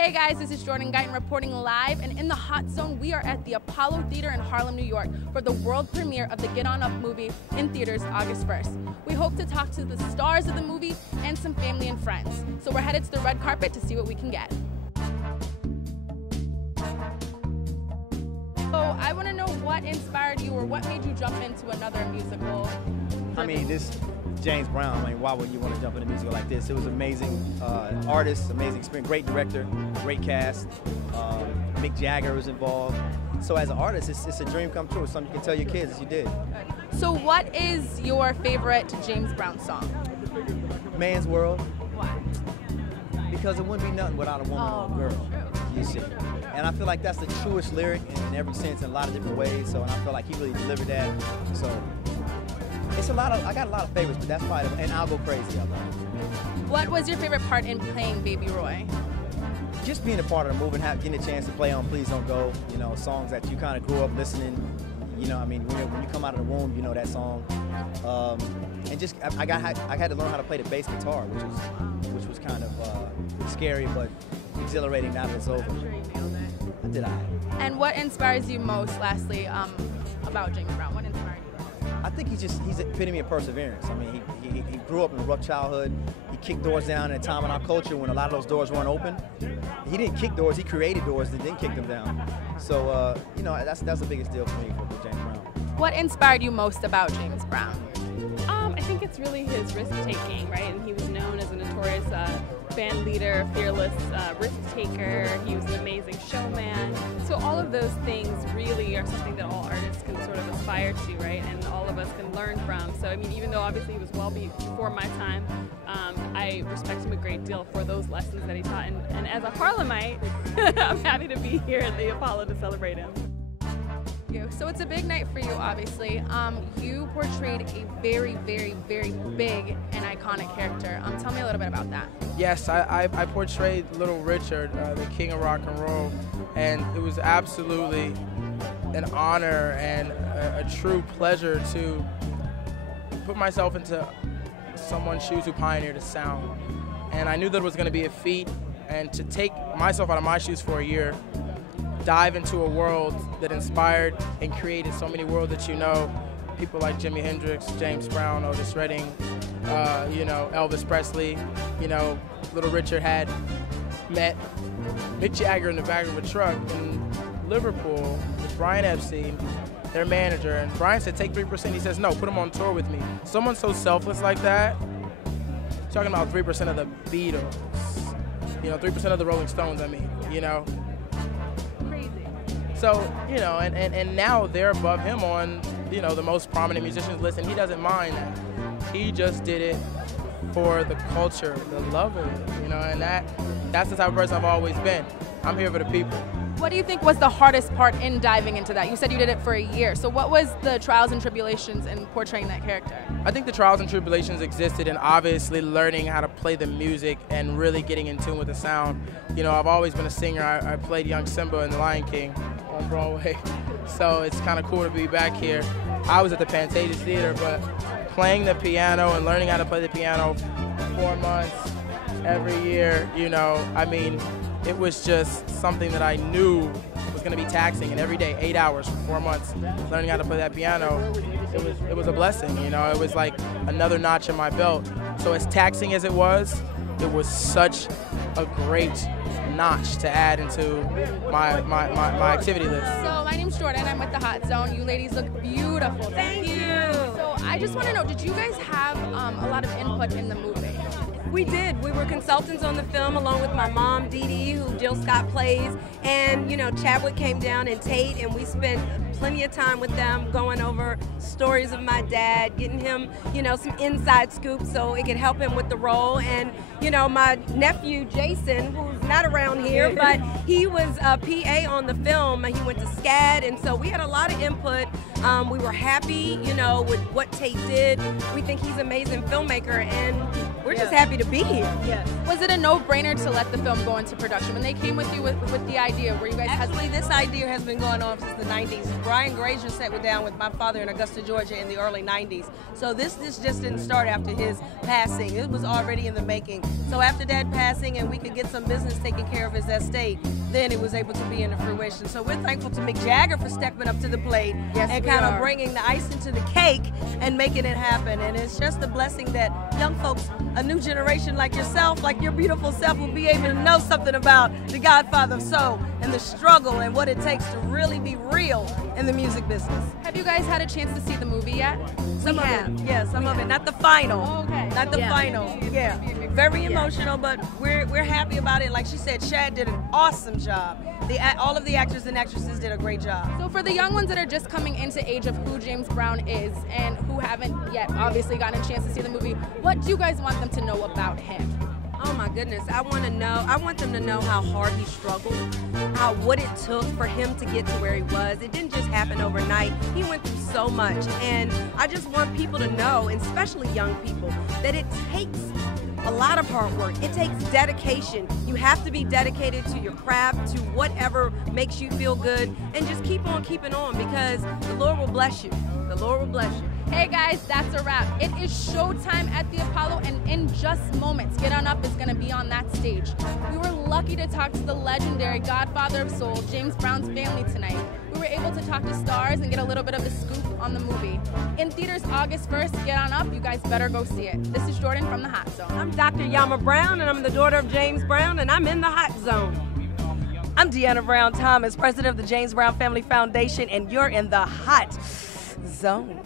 Hey guys, this is Jordan Guyton reporting live, and in the Hot Zone, we are at the Apollo Theater in Harlem, New York for the world premiere of the Get On Up movie in theaters August 1st. We hope to talk to the stars of the movie and some family and friends. So we're headed to the red carpet to see what we can get. So I want to know what inspired you or what made you jump into another musical. I mean, this James Brown, I mean, why would you want to jump into a musical like this? It was amazing artist, amazing experience, great director, great cast. Mick Jagger was involved. So as an artist, it's a dream come true. It's something you can tell your kids as you did. So what is your favorite James Brown song? Man's World. Why? Because it wouldn't be nothing without a woman or a girl, you see. And I feel like that's the truest lyric in every sense, in a lot of different ways. So, and I feel like he really delivered that. So, it's a lot of, I got a lot of favorites, but that's probably, and I'll Go Crazy, I love it. What was your favorite part in playing Baby Roy? Just being a part of the movie and getting a chance to play on Please Don't Go, you know, songs that you kind of grew up listening. You know, I mean, when you come out of the womb, you know that song. And just, I had to learn how to play the bass guitar, which was kind of scary, but exhilarating now that it's over. I'm sure you nailed it. I did. And what inspires you most, lastly, about James Brown? What inspired you the most? I think he's the epitome of perseverance. I mean, he grew up in a rough childhood. He kicked doors down at a time in our culture when a lot of those doors weren't open. He didn't kick doors, he created doors and then kicked them down. So, you know, that's the biggest deal for me for James Brown. What inspired you most about James Brown? I think it's really his risk-taking, right? And he was known as a notorious band leader, fearless risk-taker. He was an amazing showman. So all of those things really are something that all artists can sort of aspire to, right? And all of us can learn from. So, I mean, even though obviously he was well before my time, I respect him a great deal for those lessons that he taught. And as a Harlemite, I'm happy to be here at the Apollo to celebrate him. So it's a big night for you, obviously. You portrayed a very, very, very big and iconic character. Tell me a little bit about that. Yes, I portrayed Little Richard, the king of rock and roll, and it was absolutely an honor and a true pleasure to put myself into someone's shoes who pioneered a sound. And I knew that it was going to be a feat, and to take myself out of my shoes for a year, dive into a world that inspired and created so many worlds that you know, people like Jimi Hendrix, James Brown, Otis Redding, you know, Elvis Presley. You know, Little Richard had met Mick Jagger in the back of a truck in Liverpool with Brian Epstein, their manager, and Brian said, take 3%. He says, no, put him on tour with me. Someone so selfless like that, talking about 3% of the Beatles, you know, 3% of the Rolling Stones, I mean, you know. So, you know, and now they're above him on, you know, the most prominent musicians list, and he doesn't mind that. He just did it for the culture, the love of it, you know, and that's the type of person I've always been. I'm here for the people. What do you think was the hardest part in diving into that? You said you did it for a year. So what was the trials and tribulations in portraying that character? I think the trials and tribulations existed in obviously learning how to play the music and really getting in tune with the sound. You know, I've always been a singer. I played young Simba in The Lion King on Broadway. So it's kind of cool to be back here. I was at the Pantages Theater, but playing the piano and learning how to play the piano 4 months every year, you know, I mean, it was just something that I knew was going to be taxing, and every day, 8 hours for 4 months, learning how to play that piano, it was a blessing, you know, it was like another notch in my belt. So as taxing as it was such a great notch to add into my activity list. So my name's Jordan, I'm with the Hot Zone. You ladies look beautiful. Thank you. So I just want to know, did you guys have a lot of input in the movie? We did. We were consultants on the film along with my mom, Dee Dee, who Jill Scott plays. And, you know, Chadwick came down and Tate, and we spent plenty of time with them going over stories of my dad, getting him, you know, some inside scoops so it could help him with the role. And, you know, my nephew, Jason, who's not around here, but he was a PA on the film. He went to SCAD, and so we had a lot of input We were happy, you know, with what Tate did. We think he's an amazing filmmaker, and we're just happy to be here. Yeah. Was it a no-brainer to let the film go into production? When they came with you with the idea, were you guys Actually, this idea has been going on since the 90s. Brian Grazier sat down with my father in Augusta, Georgia in the early 90s. So this just didn't start after his passing. It was already in the making. So after Dad passing and we could get some business taken care of his estate, then it was able to be into fruition. So we're thankful to Mick Jagger for stepping up to the plate and kind of bringing the icing to the cake and making it happen. And it's just a blessing that young folks, a new generation like yourself, like your beautiful self, will be able to know something about the Godfather of Soul and the struggle and what it takes to really be real in the music business. Have you guys had a chance to see the movie yet? Some of it, yeah, some of it. Not the final. Oh, okay. Not the final. Yeah. Very emotional, but we're happy about it. Like she said, Shad did an awesome job. All of the actors and actresses did a great job. So for the young ones that are just coming into age of who James Brown is and who haven't yet obviously gotten a chance to see the movie, what do you guys want them to know about him? Oh my goodness, I want them to know how hard he struggled, what it took for him to get to where he was. It didn't just happen overnight. He went through so much, and I just want people to know, and especially young people, that it takes a lot of hard work. It takes dedication. You have to be dedicated to your craft, to whatever makes you feel good, and just keep on keeping on, because the Lord will bless you. The Lord will bless you. Hey guys, that's a wrap. It is showtime at the Apollo, and in just moments, Get On Up is going to be on that stage. We were lucky to talk to the legendary Godfather of Soul, James Brown's family tonight. We were able to talk to stars and get a little bit of a scoop on the movie. In theaters August 1st, Get On Up. You guys better go see it. This is Jordan from the Hot Zone. I'm Dr. Yama Brown, and I'm the daughter of James Brown, and I'm in the Hot Zone. I'm Deanna Brown Thomas, president of the James Brown Family Foundation, and you're in the Hot Zone.